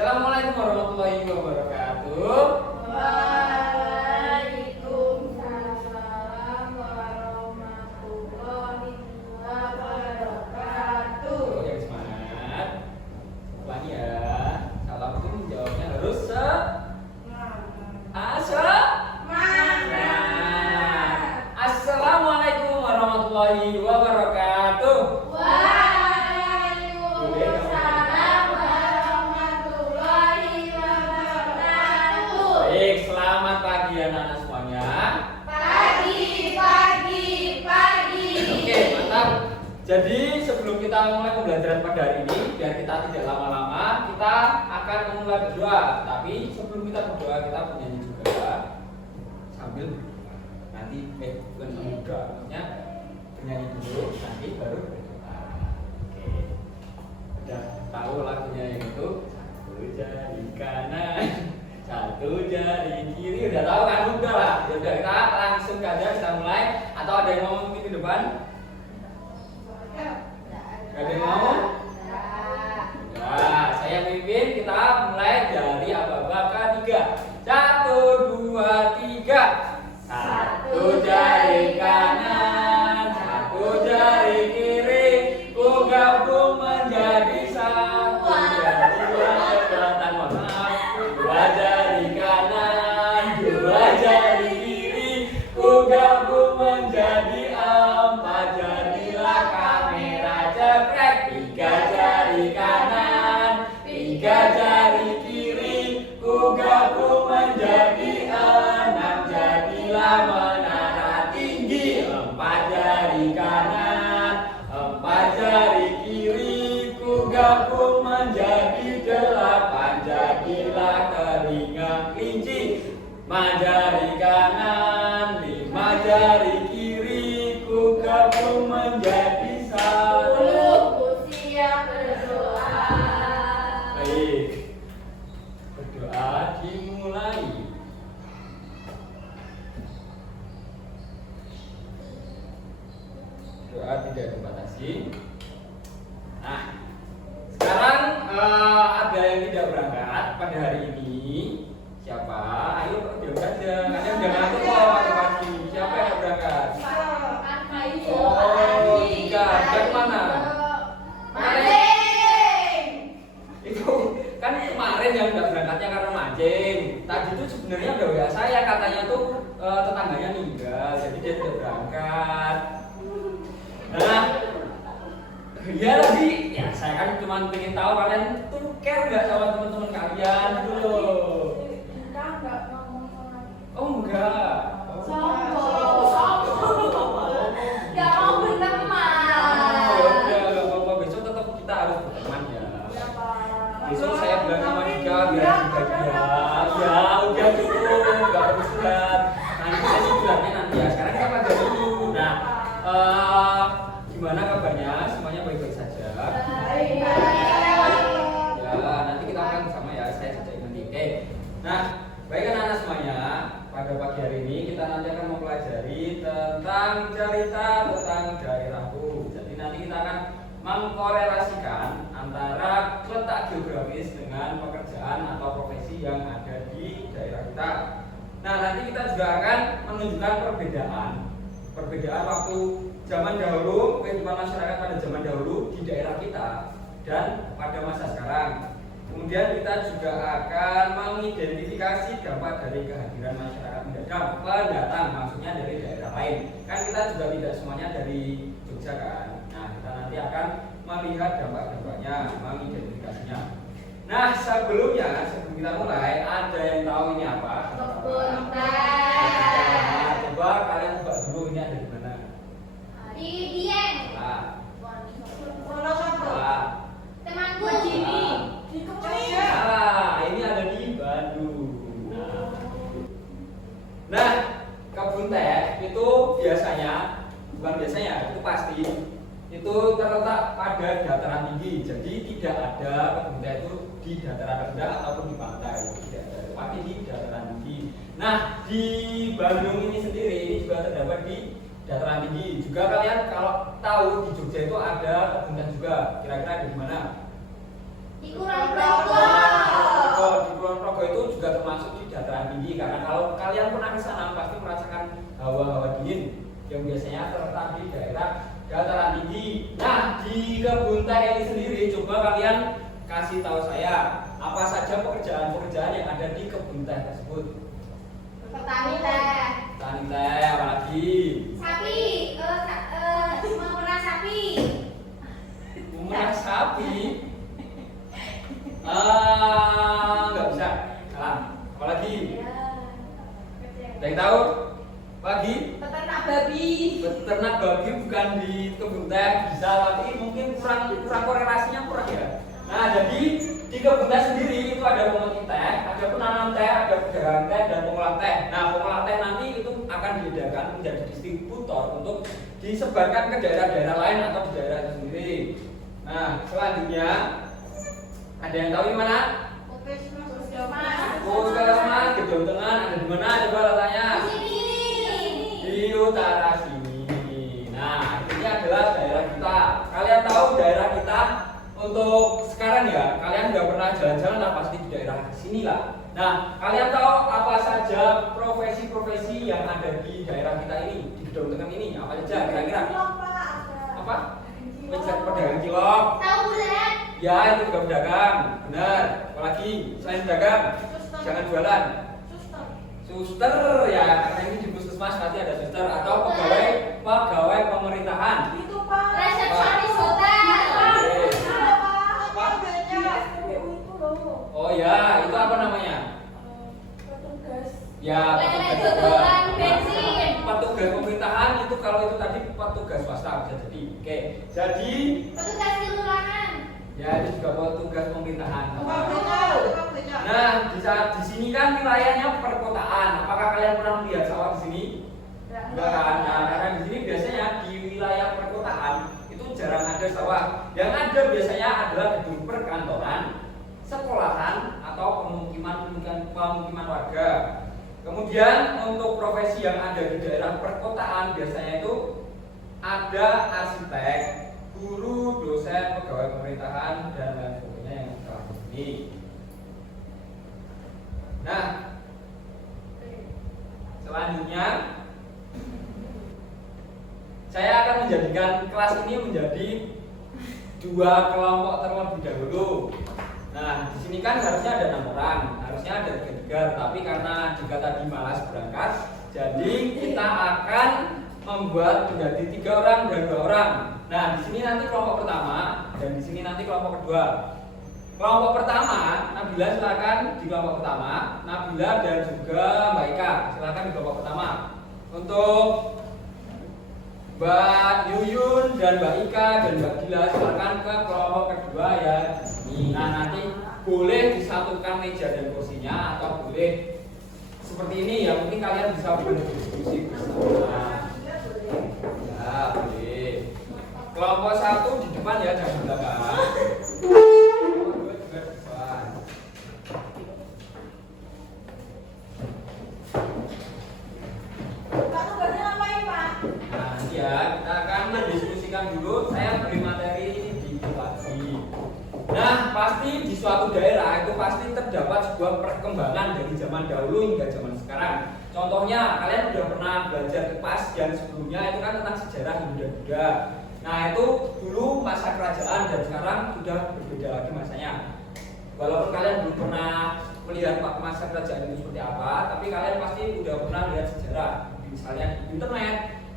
Assalamualaikum warahmatullahi wabarakatuh. Waalaikumsalam warahmatullahi wabarakatuh. Oke, semangat. Ulangi ya. Salam itu menjawabnya harus Assalamualaikum warahmatullahi wabarakatuh. Waalaikumsalam warahmatullahi wabarakatuh. Baik, selamat pagi anak-anak semuanya. Pagi. Oke, mantap. Jadi sebelum kita mulai pembelajaran pada hari ini, biar kita tidak lama-lama, kita akan memulai berdoa. Tapi sebelum kita berdoa, kita bernyanyi juga sambil nanti bukan sambil berdoa, maksudnya bernyanyi dulu, nanti baru berdoa. Oke, udah tahu lagunya yang itu satu jari kanan, satu jari kiri, udah tahu kan? Udah lah, udah kita langsung aja kita mulai. Atau ada yang mau memimpin di depan? Gak ada yang mau? Nah, saya pimpin, kita mulai dari aba-aba ketiga. 1, 2, 3. Satu jari kanan, satu jari kiri, ku gabung menjadi satu. Dua kekuatan, maaf. Dua jari kanan, dua jari kiri, ku gabung menjadi empat. Jadilah kamera jeprek. Tiga jari kanan, tiga jari kiri, ku gabung menjadi enam. Jadilah menara tinggi. Empat jari kanan, empat jari kiri, ku gabung menjadi delapan. Jadilah telinga kelinci. Lima jari kanan, lima jari kiri, ku gabung menjadi satu. Ku siap berdoa. Baik, berdoa dimulai. Doa tidak dibatasi. Nah, sekarang ada yang tidak berangkat pada hari ini. Siapa? Ayo jawab saja. Kalian udah ngantuk kok pagi-pagi. Siapa yang berangkat? Oh, tiga. Dari mana? Itu kan kemarin yang nggak berangkatnya karena mancing. Tadi itu sebenarnya udah WA saya, katanya tuh tetangganya meninggal, jadi dia tidak berangkat. Nah, ya tadi ya saya kan cuma pengen tahu kalian tuh care nggak sama teman-teman kalian gitu loh. Oh enggak. Gak mau berteman. Oh, ya udah nggak apa-apa, besok tetap kita harus berteman ya. Besok saya bilang sama Dika biar juga dia. Ya udah cukup, nggak perlu surat. Nanti saya sih bilangnya nanti ya. Sekarang kita belajar dulu. Nah, gimana kabarnya? Semuanya baik-baik saja. Ya, nanti kita akan bersama ya. Saya saja nanti. Oke. Nah, baik anak-anak semuanya. Pada pagi hari ini kita nanti akan mempelajari tentang cerita tentang daerahku. Jadi nanti kita akan mengkorelasikan antara letak geografis dengan pekerjaan atau profesi yang ada di daerah kita. Nah, nanti kita juga akan menunjukkan perbedaan waktu zaman dahulu, kehidupan masyarakat pada zaman dahulu di daerah kita dan pada masa sekarang. Kemudian kita juga akan mengidentifikasi dampak dari kehadiran masyarakat pendatang, maksudnya dari daerah lain. Kan kita juga tidak semuanya dari Jogja kan. Nah, kita nanti akan melihat dampak-dampaknya, mengidentifikasinya. Nah, sebelum kita mulai, ada yang tahu ini apa? Kebun teh. Nah, coba kalian coba dulu ini ada di mana? Di Dieng. Nah, Temanggung. ini ada di Bandung. Nah, kebun teh itu bukan biasanya, itu pasti itu terletak pada dataran tinggi. Jadi tidak ada kebun teh itu di dataran rendah ataupun di pantai, tidak ada, tapi di dataran tinggi. Nah, di Bandung ini sendiri ini juga terdapat di dataran tinggi. Juga kalian kalau tahu di Jogja itu ada kebun teh juga. Kira-kira di mana? Di Kulon Progo. kalau kalian pernah ke sana pasti merasakan hawa-hawa dingin yang biasanya terletak di daerah dataran tinggi. Nah, di kebun teh ini sendiri coba kalian kasih tahu saya apa saja pekerjaan-pekerjaan yang ada di kebun teh tersebut. Petani teh. Petani teh, apalagi? Sapi, memerah sapi. Memerah sapi? Nggak bisa. Salah. Apalagi? Ada yang tahu? Pagi? Peternak babi. Peternak babi bukan di kebun teh, bisa, tapi mungkin kurang korelasinya kurang ya. Nah, jadi di kebun teh sendiri itu ada pemetik teh, ada penanam teh, ada pedagang teh, dan pengolah teh. Nah, pengolah teh nanti itu akan dibedakan menjadi distributor untuk disebarkan ke daerah-daerah lain atau di daerah itu sendiri. Nah, selanjutnya ada yang tahu di mana? Puskesmas Gedong Tengan ada di mana? Coba letaknya. Di sini. Di utara sini. Nah, ini adalah daerah kita. Kalian tahu daerah kita untuk sekarang ya? Kalian udah pernah jalan-jalan lah pasti di daerah sini lah. Nah, kalian tahu apa saja profesi-profesi yang ada di daerah kita ini, di Gedong Tengan ini? Apa saja kira-kira? Apa? Pedagang cilok. Tahu bulat. Ya, itu juga pedagang. Benar. Apalagi selain pedagang, jangan jualan. Suster ya, karena ini di puskesmas pasti ada suster atau pegawai pemerintahan. Resepsionis hotel. Oh ya, itu apa namanya? Ya, Jualan bensin. petugas pemerintahan itu kalau itu tadi petugas swasta bisa jadi. Oke, jadi Petugas kelurahan. ya itu juga petugas pemerintahan. Nah, di sini kan wilayahnya perkotaan. Apakah kalian pernah melihat sawah di sini? Enggak kan? Nah, karena di sini biasanya di wilayah perkotaan itu jarang ada sawah. Yang ada biasanya adalah gedung perkantoran, sekolahan atau pemukiman warga. Kemudian untuk profesi yang ada di daerah perkotaan biasanya itu ada arsitek, guru, dosen, pegawai pemerintahan dan lain sebagainya yang telah di sini. Nah, selanjutnya saya akan menjadikan kelas ini menjadi dua kelompok terlebih dahulu. Nah, di sini kan harusnya ada 6 orang, harusnya ada 3, tapi karena jika tadi malas berangkat, jadi kita akan membuat menjadi 3 orang dan 2 orang. Nah, di sini nanti kelompok pertama dan di sini nanti kelompok kedua. Kelompok pertama, Nabila silakan di kelompok pertama, Nabila dan juga Mbak Ika silakan di kelompok pertama. Untuk Mbak Yuyun dan Mbak Ika dan Mbak Gila silakan ke kelompok kedua ya. Nah, nanti boleh disatukan meja dan kursinya atau boleh seperti ini ya, mungkin kalian bisa berdiskusi bersama. Ya, boleh. Kelompok 1 di depan ya, jangan belakang. Kelompok 2 juga di depan. Nah, nanti ya kita akan mendiskusikan dulu. Saya beri materi di pagi. Nah, pasti di suatu daerah itu pasti terdapat sebuah perkembangan dari zaman dahulu hingga zaman sekarang. Contohnya, kalian sudah pernah belajar IPAS yang sebelumnya itu kan tentang sejarah Hindia-Buddha. Nah, itu dulu masa kerajaan dan sekarang sudah berbeda lagi masanya. Walaupun kalian belum pernah melihat masa kerajaan itu seperti apa, tapi kalian pasti sudah pernah lihat sejarah, misalnya di internet,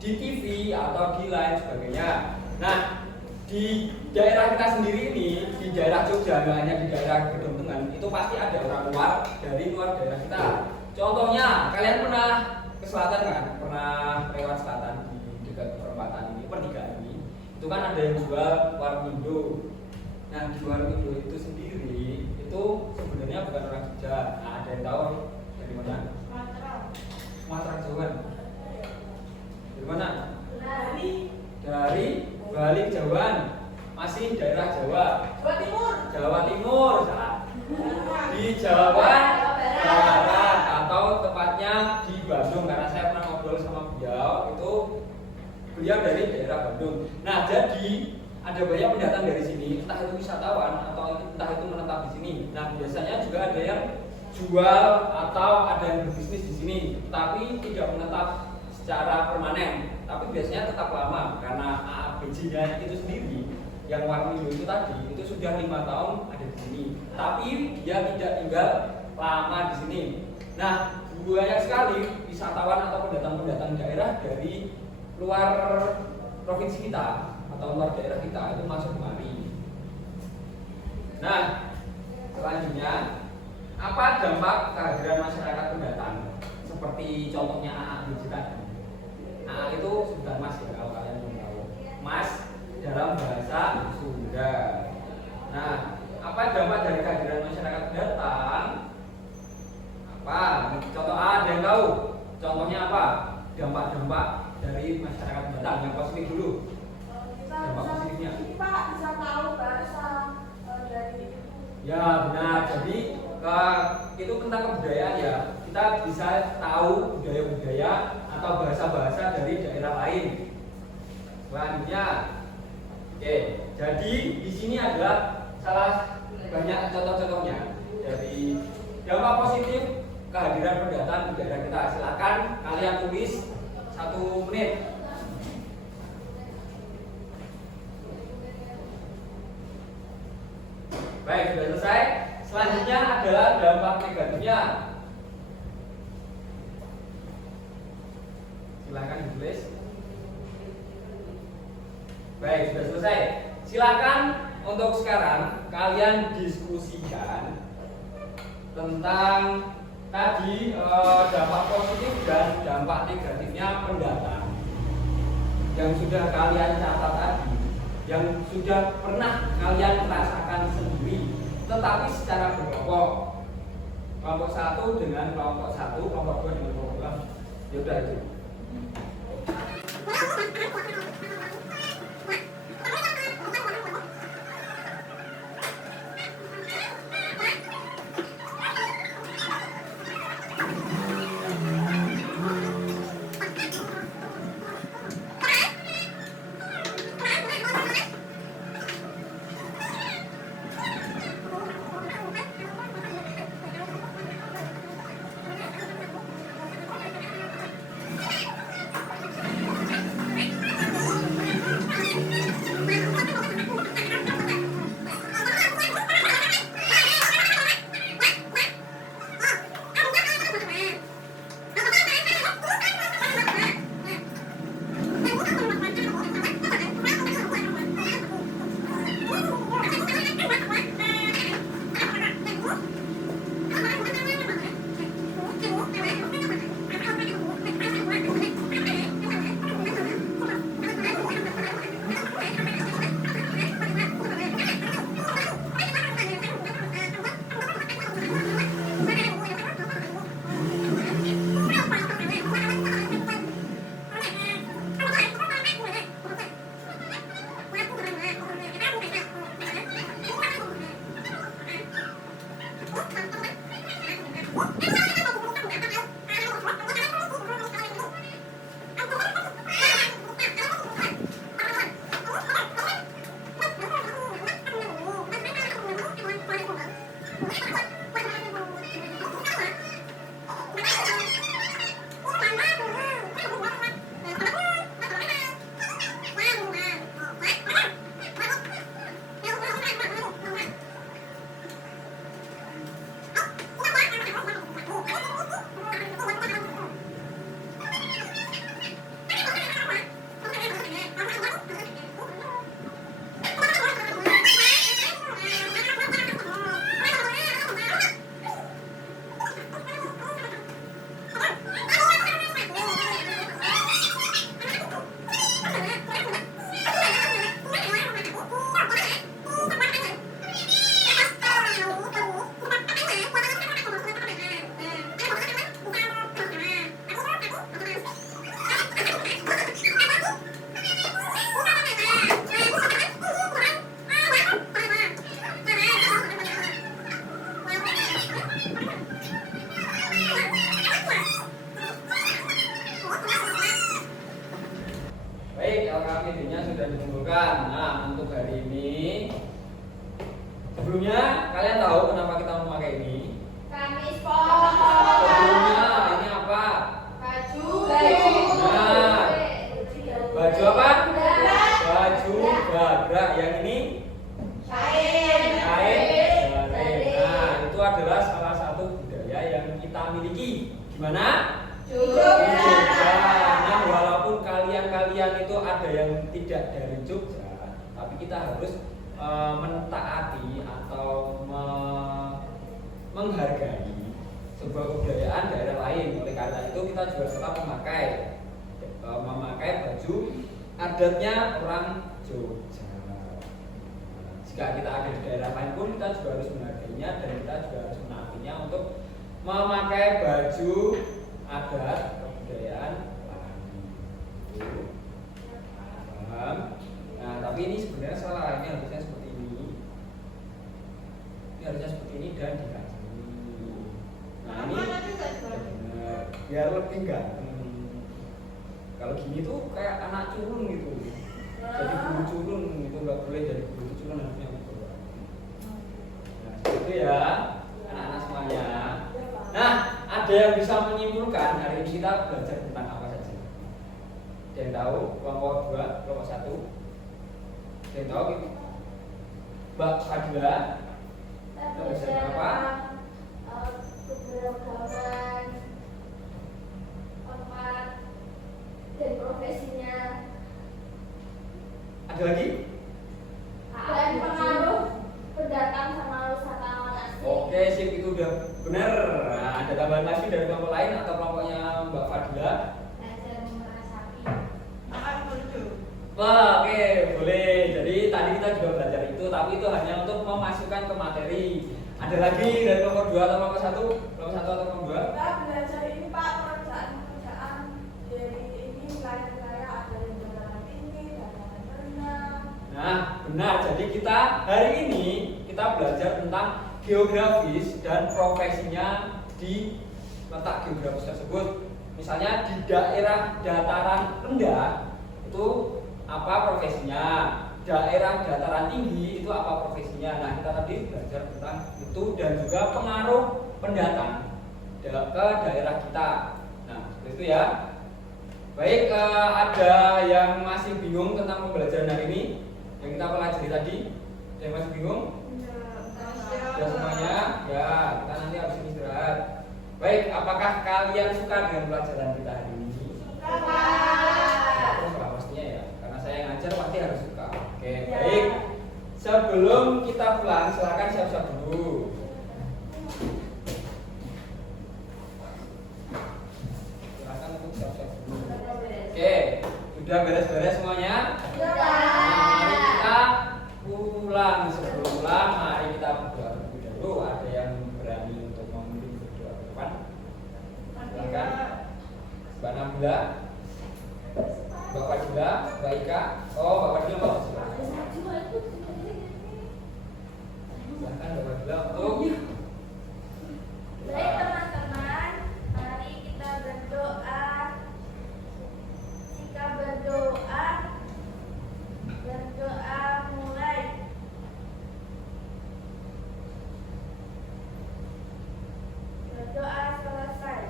di TV atau di lain sebagainya. Nah, di daerah kita sendiri ini, di daerah Jogja, nggak hanya di daerah Gedong Tengan, itu pasti ada orang luar dari luar daerah kita. Contohnya, kalian pernah ke selatan kan? Pernah lewat selatan di dekat perempatan ini, pertigaan ini. Itu kan ada yang jual warmindo. Nah, di warmindo itu sendiri itu sebenarnya bukan orang Jogja. Nah, ada yang tahu dari mana? Sumatera Jawa. Dari mana? Dari Bali Jawaan. Masih daerah Jawa. Jawa Timur. Salah. Di Jawa Barat atau tepatnya di Bandung, karena saya pernah ngobrol sama beliau, itu beliau dari daerah Bandung. Nah, jadi ada banyak pendatang dari sini, entah itu wisatawan atau entah itu menetap di sini. Nah, biasanya juga ada yang jual atau ada yang berbisnis di sini, tapi tidak menetap secara permanen, tapi biasanya tetap lama karena ABJ-nya itu sendiri yang warna hijau itu tadi itu sudah 5 tahun ada di sini, tapi dia tidak tinggal lama di sini. Nah, banyak sekali wisatawan atau pendatang-pendatang daerah dari luar provinsi kita atau luar daerah kita itu masuk kemari. Nah, selanjutnya apa dampak kehadiran masyarakat pendatang? Seperti contohnya AA tadi. AA itu sebutan Mas ya, kalau kalian belum tahu. Mas dalam bahasa Sunda. Nah, apa dampak dari kehadiran masyarakat pendatang? Apa? Contoh A ada yang tahu? Contohnya apa? Dampak-dampak dari masyarakat pendatang yang positif dulu. Dampak positifnya. Kita bisa tahu bahasa dari. Ya benar. Jadi itu tentang kebudayaan ya. Kita bisa tahu budaya-budaya atau bahasa-bahasa dari daerah lain. Selanjutnya, oke. Jadi di sini adalah salah banyak contoh-contohnya dari dampak positif kehadiran pendatang di daerah kita. Silakan kalian tulis 1 menit. Baik, sudah selesai. Selanjutnya adalah dampak negatifnya. Silakan ditulis. Baik, sudah selesai. Silakan untuk sekarang kalian diskusikan tentang tadi dampak positif dan dampak negatifnya pendatang yang sudah kalian catat tadi, yang sudah pernah kalian rasakan sendiri, tetapi secara berkelompok. Kelompok 1 dengan kelompok 1, kelompok 2 dengan kelompok 2. Ya udah itu. adalah salah satu budaya yang kita miliki. Gimana? Jogja. Nah, walaupun kalian itu ada yang tidak dari Jogja, tapi kita harus mentaati atau menghargai sebuah kebudayaan daerah lain. Oleh karena itu kita juga tetap memakai baju adatnya orang Jogja. Jika kita ada di daerah lain pun kita juga harus menghargainya dan kita juga harus menaatinya untuk memakai baju adat kebudayaan lain. Paham? Nah, tapi ini sebenarnya salah. Ini harusnya seperti ini. Ini harusnya seperti ini dan dikaji. Nah, ini benar. Biar lebih ganteng. Kalau gini tuh kayak anak culun gitu. Jadi guru culun itu nggak boleh jadi guru culun, harusnya gitu. Nah, itu ya anak-anak semuanya. Nah, ada yang bisa menyimpulkan hari ini kita belajar tentang apa saja? Ada yang tahu? Kelompok 2, kelompok 1. Ada yang tahu? Mbak Fadila? Kita belajar apa? Keberagaman tempat dan profesinya. Ada lagi? Dan pengaruh pendatang sama wisatawan asing. Oke, sip, itu udah benar. Nah, ada tambahan lagi dari kelompok lain atau kelompoknya Mbak Fadila? Belajar memerah sapi. Wah, oke, boleh. Jadi tadi kita juga belajar itu, tapi itu hanya untuk memasukkan ke materi. Ada lagi dari kelompok 2 atau kelompok 1? Kelompok 1 atau kelompok 2? Kita belajar ini Pak, pekerjaan dari ini wilayah-wilayah, ada yang dataran tinggi, dataran rendah. Nah, benar. Jadi kita hari ini kita belajar tentang geografis dan profesinya di letak geografis tersebut. Misalnya di daerah dataran rendah itu apa profesinya? Daerah dataran tinggi itu apa profesinya? Nah, kita tadi belajar tentang itu dan juga pengaruh pendatang ke daerah kita. Nah, seperti itu ya. Baik, ada yang masih bingung tentang pembelajaran hari ini yang kita pelajari tadi? Ada yang masih bingung? Sudah semuanya? Ya, kita nanti habis ini istirahat. Baik, apakah kalian suka dengan pelajaran kita hari ini? Suka pastinya ya, karena saya yang ngajar pasti harus suka. Oke, baik. Sebelum kita pulang, silakan siap-siap dulu. Silakan untuk siap-siap dulu. Oke, sudah beres-beres semuanya? Mari kita pulang. Sebelum pulang, mari kita berdoa terlebih dahulu. Ada yang berani untuk memimpin berdoa ke depan? Silakan. Mbak Nabila, Mbak Fadila, Mbak Ika. Oh, Mbak Fadila mau silakan. Silakan Mbak Fadila untuk Baik teman-teman, mari kita berdoa. Jika berdoa mulai. Berdoa selesai.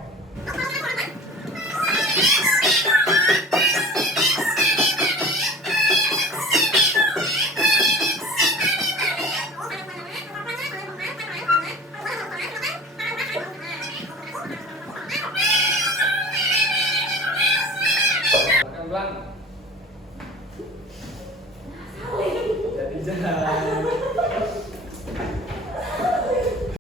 silakan pulang. Jadi jangan